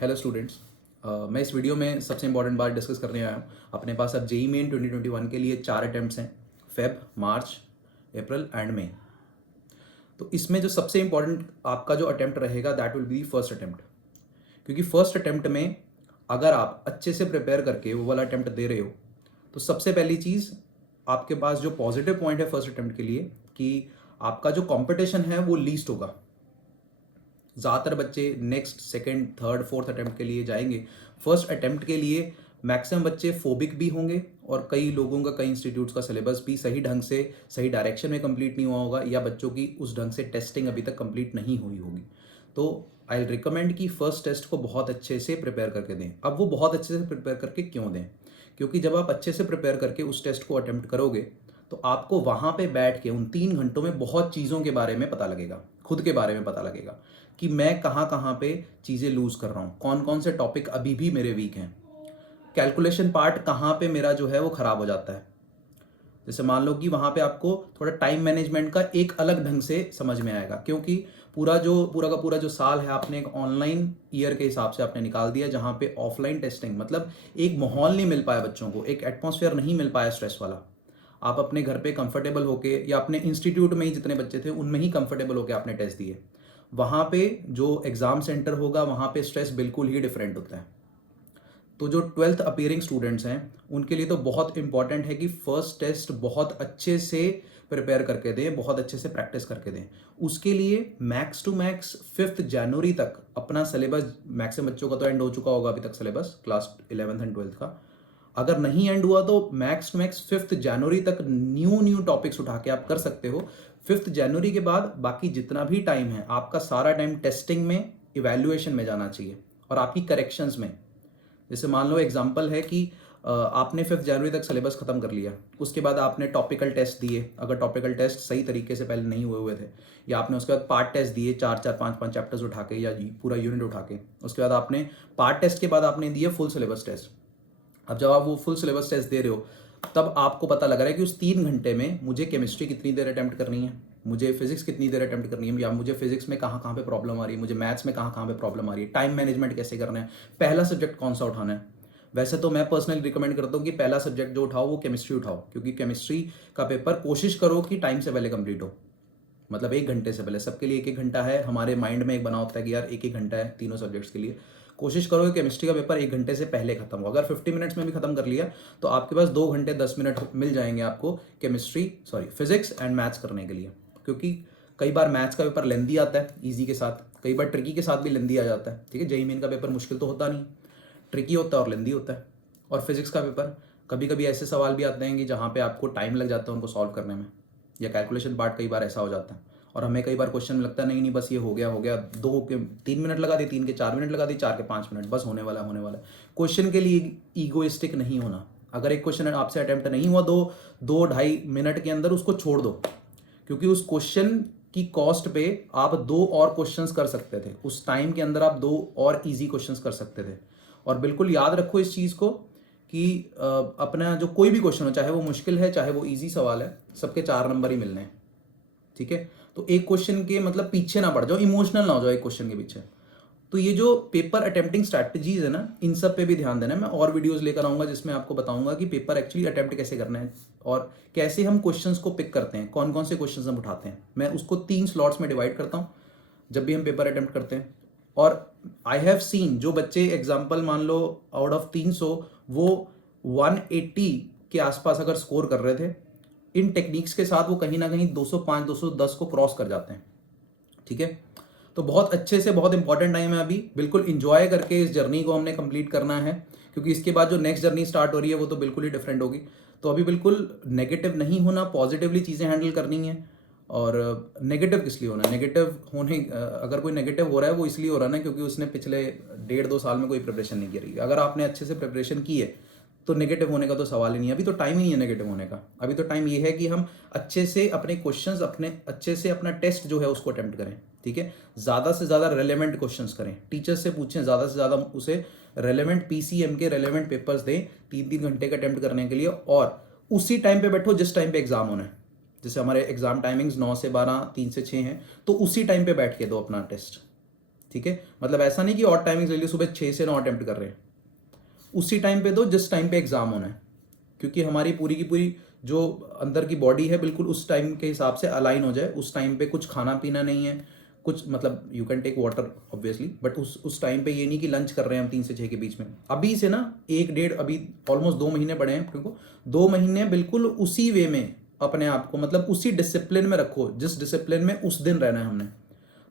Hello students. मैं इस video में सबसे इंपॉर्टेंट बात डिस्कस करने आया हूँ। अपने पास अब जेई मेन 2021 के लिए 4 अटैम्प्ट्स हैं, फेब, मार्च, अप्रैल एंड मई। तो इसमें जो सबसे इंपॉर्टेंट आपका जो अटैम्प्ट रहेगा that will be first attempt, क्योंकि फर्स्ट अटैम्प्ट में अगर आप अच्छे से प्रिपेयर करके वो वाला अटैम्प्ट दे रहे हो तो सबसे पहली चीज़ आपके पास जो पॉजिटिव पॉइंट है फर्स्ट अटैम्प्ट के लिए कि आपका जो कॉम्पिटिशन है वो लीस्ट होगा। ज़्यादातर बच्चे next second third fourth attempt के लिए जाएंगे। फर्स्ट अटैम्प्ट के लिए मैक्सिमम बच्चे फोबिक भी होंगे और कई लोगों का, कई इंस्टीट्यूट्स का सिलेबस भी सही ढंग से सही डायरेक्शन में कंप्लीट नहीं हुआ होगा या बच्चों की उस ढंग से टेस्टिंग अभी तक कंप्लीट नहीं हुई होगी। तो आई रिकमेंड कि फर्स्ट टेस्ट को बहुत अच्छे से प्रिपेयर करके दें। अब वो बहुत अच्छे से प्रिपेयर करके क्यों दें? क्योंकि जब आप अच्छे से प्रिपेयर करके उस टेस्ट को अटैम्प्ट करोगे तो आपको वहाँ पे बैठ के उन 3 घंटों में बहुत चीज़ों के बारे में पता लगेगा, खुद के बारे में पता लगेगा कि मैं कहाँ कहाँ पे चीज़ें लूज़ कर रहा हूँ, कौन कौन से टॉपिक अभी भी मेरे वीक हैं, कैलकुलेशन पार्ट कहाँ पे मेरा जो है वो ख़राब हो जाता है। जैसे मान लो कि वहाँ पे आपको थोड़ा टाइम मैनेजमेंट का एक अलग ढंग से समझ में आएगा, क्योंकि पूरा का पूरा जो साल है आपने एक ऑनलाइन ईयर के हिसाब से आपने निकाल दिया, जहाँ पे ऑफलाइन टेस्टिंग मतलब एक माहौल नहीं मिल पाया बच्चों को, एक एटमॉस्फेयर नहीं मिल पाया स्ट्रेस वाला। आप अपने घर पे कंफर्टेबल होके या अपने इंस्टीट्यूट में ही जितने बच्चे थे उनमें ही कंफर्टेबल होके आपने टेस्ट दिए। वहाँ पे जो एग्ज़ाम सेंटर होगा वहाँ पे स्ट्रेस बिल्कुल ही डिफरेंट होता है। तो जो 12th अपीयरिंग स्टूडेंट्स हैं उनके लिए तो बहुत इंपॉर्टेंट है कि फर्स्ट टेस्ट बहुत अच्छे से प्रिपेयर करके दें, बहुत अच्छे से प्रैक्टिस करके दें। उसके लिए मैक्स टू मैक्स 5 जनवरी तक अपना सिलेबस, मैक्सिमम बच्चों का तो एंड हो चुका होगा अभी तक syllabus class 11th and 12th का। अगर नहीं एंड हुआ तो मैक्स टू मैक्स 5 जनवरी तक न्यू टॉपिक्स उठा के आप कर सकते हो। 5 जनवरी के बाद बाकी जितना भी टाइम है आपका सारा टाइम टेस्टिंग में, इवैल्यूएशन में जाना चाहिए और आपकी करेक्शंस में। जैसे मान लो एग्जांपल है कि आपने 5 जनवरी तक सिलेबस खत्म कर लिया, उसके बाद आपने टॉपिकल टेस्ट दिए, अगर टॉपिकल टेस्ट सही तरीके से पहले नहीं हुए थे, या आपने उसके बाद पार्ट टेस्ट दिए 4-4 5-5 चैप्टर्स उठा के या पूरा यूनिट उठा के, उसके बाद आपने पार्ट टेस्ट के बाद आपने दिए फुल सिलेबस टेस्ट। अब जब आप वो फुल सिलेबस टेस्ट दे रहे हो तब आपको पता लग रहा है कि उस 3 घंटे में मुझे केमिस्ट्री कितनी देर अटैम्प्ट करनी है, मुझे फिजिक्स कितनी देर अटैम्प्ट करनी है, या मुझे फिजिक्स में कहाँ कहाँ पे प्रॉब्लम आ रही है, मुझे मैथ्स में कहाँ कहाँ पे प्रॉब्लम आ रही है, टाइम मैनेजमेंट कैसे करना है, पहला सब्जेक्ट कौन सा उठाना है। वैसे तो मैं पर्सनली रिकमेंड करता हूँ कि पहला सब्जेक्ट जो उठाओ वो केमिस्ट्री उठाओ, क्योंकि केमिस्ट्री का पेपर कोशिश करो कि टाइम से पहले कंप्लीट हो, मतलब 1 घंटे से पहले। सबके लिए 1-1 घंटा है, हमारे माइंड में एक बना होता है कि यार 1-1 घंटा है तीनों सब्जेक्ट्स के लिए। कोशिश करो कि केमिस्ट्री का पेपर 1 घंटे से पहले खत्म हो। अगर 50 मिनट्स में भी खत्म कर लिया तो आपके पास 2 घंटे 10 मिनट मिल जाएंगे आपको फिजिक्स एंड मैथ्स करने के लिए। क्योंकि कई बार मैथ्स का पेपर लेंदी आता है ईजी के साथ, कई बार ट्रिकी के साथ भी लेंदी आ जाता है। ठीक है, जेईई मेन का पेपर मुश्किल तो होता नहीं, ट्रिकी होता है और लेंदी होता है। और फिजिक्स का पेपर कभी कभी ऐसे सवाल भी आते हैं कि जहाँ पे आपको टाइम लग जाता है उनको सॉल्व करने में, या कैलकुलेशन पार्ट कई बार ऐसा हो जाता है और हमें कई बार क्वेश्चन लगता है नहीं नहीं बस ये हो गया 2 के 3 मिनट लगा दिए, 3 के 4 मिनट लगा दिए, 4 के 5 मिनट, बस होने वाला है। क्वेश्चन के लिए ईगोइस्टिक नहीं होना। अगर एक क्वेश्चन आपसे अटेम्प्ट नहीं हुआ 2-2.5 मिनट के अंदर उसको छोड़ दो, क्योंकि उस क्वेश्चन की कॉस्ट पे आप 2 और क्वेश्चंस कर सकते थे, उस टाइम के अंदर आप 2 और इजी क्वेश्चंस कर सकते थे। और बिल्कुल याद रखो इस चीज़ को कि अपना जो कोई भी क्वेश्चन हो, चाहे वो मुश्किल है चाहे वो इजी सवाल है, सबके 4 नंबर ही मिलने हैं। ठीक है, तो एक क्वेश्चन के मतलब पीछे ना पड़ जाओ, इमोशनल ना हो जाओ एक क्वेश्चन के पीछे। तो ये जो पेपर अटेम्प्टिंग स्ट्रैटेजीज है ना, इन सब पे भी ध्यान देना है। मैं और वीडियोस लेकर आऊंगा जिसमें आपको बताऊंगा कि पेपर एक्चुअली अटेम्प्ट कैसे करना है और कैसे हम क्वेश्चंस को पिक करते हैं, कौन कौन से क्वेश्चंस हम उठाते हैं। मैं उसको 3 स्लॉट्स में डिवाइड करता हूँ जब भी हम पेपर अटेम्प्ट करते हैं। और आई हैव सीन जो बच्चे एग्जाम्पल मान लो आउट ऑफ 300 वो 180 के आसपास अगर स्कोर कर रहे थे, इन टेक्निक्स के साथ वो कहीं ना कहीं 205 210 को क्रॉस कर जाते हैं। ठीक है, तो बहुत अच्छे से, बहुत इंपॉर्टेंट टाइम है अभी, बिल्कुल इंजॉय करके इस जर्नी को हमने कंप्लीट करना है, क्योंकि इसके बाद जो नेक्स्ट जर्नी स्टार्ट हो रही है वो तो बिल्कुल ही डिफरेंट होगी। तो अभी बिल्कुल नेगेटिव नहीं होना, पॉजिटिवली चीज़ें हैंडल करनी है। और नेगेटिव किस लिए होना है? नेगेटिव होने अगर कोई नेगेटिव हो रहा है वो इसलिए हो रहा है ना क्योंकि उसने पिछले 1.5-2 साल में कोई प्रिपरेशन नहीं करी। अगर आपने अच्छे से प्रिपरेशन की है तो नेगेटिव होने का तो सवाल ही नहीं है। अभी तो टाइम ही नहीं है नेगेटिव होने का। अभी तो टाइम ये है कि हम अच्छे से अपने क्वेश्चंस, अपने अच्छे से अपना टेस्ट जो है उसको अटेम्प्ट करें। ठीक है, ज़्यादा से ज़्यादा रेलेवेंट क्वेश्चंस करें, टीचर से पूछें, ज़्यादा से ज़्यादा उसे रेलेवेंट पीसीएम के रेलेवेंट पेपर्स दें 3-3 घंटे का अटेम्प्ट करने के लिए, और उसी टाइम पे बैठो जिस टाइम पे एग्जाम होना है। जैसे हमारे एग्जाम टाइमिंग्स 9 से 12, 3 से 6 हैं, तो उसी टाइम पे बैठ के दो अपना टेस्ट। ठीक है, मतलब ऐसा नहीं कि और टाइमिंग ले ली, सुबह 6 से 9 अटेम्प्ट कर रहे हैं, उसी टाइम पे दो जिस टाइम पे एग्जाम होना है, क्योंकि हमारी पूरी की पूरी जो अंदर की बॉडी है बिल्कुल उस टाइम के हिसाब से अलाइन हो जाए। उस टाइम पे कुछ खाना पीना नहीं है, कुछ मतलब you can take water obviously, but उस टाइम पे ये नहीं कि लंच कर रहे हैं हम 3 से 6 के बीच में। अभी से ना 1 डेढ़ अभी ऑलमोस्ट 2 महीने पड़े हैं क्योंकि 2 महीने बिल्कुल उसी वे में अपने आप को मतलब उसी डिसिप्लिन में रखो जिस डिसिप्लिन में उस दिन रहना है हमने।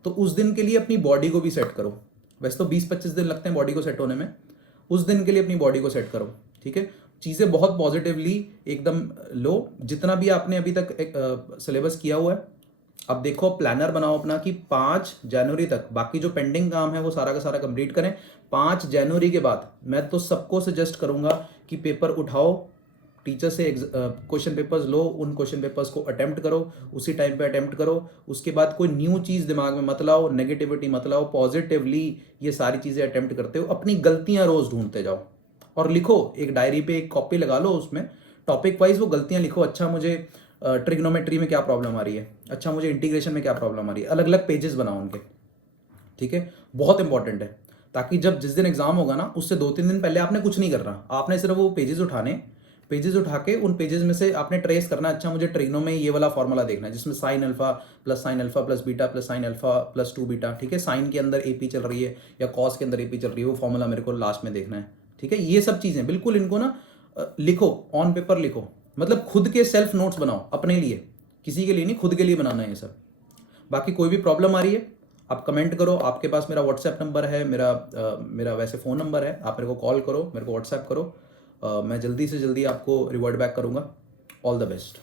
तो उस दिन के लिए अपनी बॉडी को भी सेट करो। वैसे तो 20-25 दिन लगते हैं बॉडी को सेट होने में, उस दिन के लिए अपनी बॉडी को सेट करो, ठीक है। चीज़ें बहुत पॉजिटिवली एकदम लो, जितना भी आपने अभी तक सिलेबस किया हुआ है, अब देखो प्लानर बनाओ अपना कि 5 जनवरी तक बाकी जो पेंडिंग काम है वो सारा का सारा कंप्लीट करें। 5 जनवरी के बाद मैं तो सबको सजेस्ट करूंगा कि पेपर उठाओ, टीचर से क्वेश्चन पेपर्स लो, उन क्वेश्चन पेपर्स को अटेम्प्ट करो, उसी टाइम पे अटेम्प्ट करो। उसके बाद कोई न्यू चीज़ दिमाग में मत लाओ, नेगेटिविटी मत लाओ, पॉजिटिवली ये सारी चीज़ें अटेम्प्ट करते हो। अपनी गलतियां रोज ढूंढते जाओ और लिखो, एक डायरी पे एक कॉपी लगा लो, उसमें टॉपिक वाइज वो गलतियां लिखो। अच्छा मुझे ट्रिग्नोमेट्री में क्या प्रॉब्लम आ रही है, अच्छा मुझे इंटीग्रेशन में क्या प्रॉब्लम आ रही है, अलग अलग पेजेस बनाओ उनके, ठीक है। बहुत इंपॉर्टेंट है, ताकि जब जिस दिन एग्जाम होगा ना उससे 2-3 दिन पहले आपने कुछ नहीं करना, आपने सिर्फ वो पेजेस उठाने, पेजेस उठा के उन पेजेस में से आपने ट्रेस करना। अच्छा मुझे ट्रिग्नो में ये वाला फॉर्मूला देखना है जिसमें sine alpha plus sine alpha plus beta plus sine alpha plus 2 beta, ठीक है। साइन के अंदर एपी चल रही है या कॉस के अंदर एपी चल रही है, वो फॉर्मूला मेरे को लास्ट में देखना है, ठीक है। ये सब चीज़ें बिल्कुल इनको ना लिखो, ऑन पेपर लिखो, मतलब खुद के सेल्फ नोट्स बनाओ अपने लिए, किसी के लिए नहीं, खुद के लिए बनाना है ये सब। बाकी कोई भी प्रॉब्लम आ रही है आप कमेंट करो, आपके पास मेरा व्हाट्सएप नंबर है, मेरा वैसे फ़ोन नंबर है, आप मेरे को कॉल करो, मेरे को व्हाट्सएप करो, मैं जल्दी से जल्दी आपको रिवर्ट बैक करूँगा। All the best.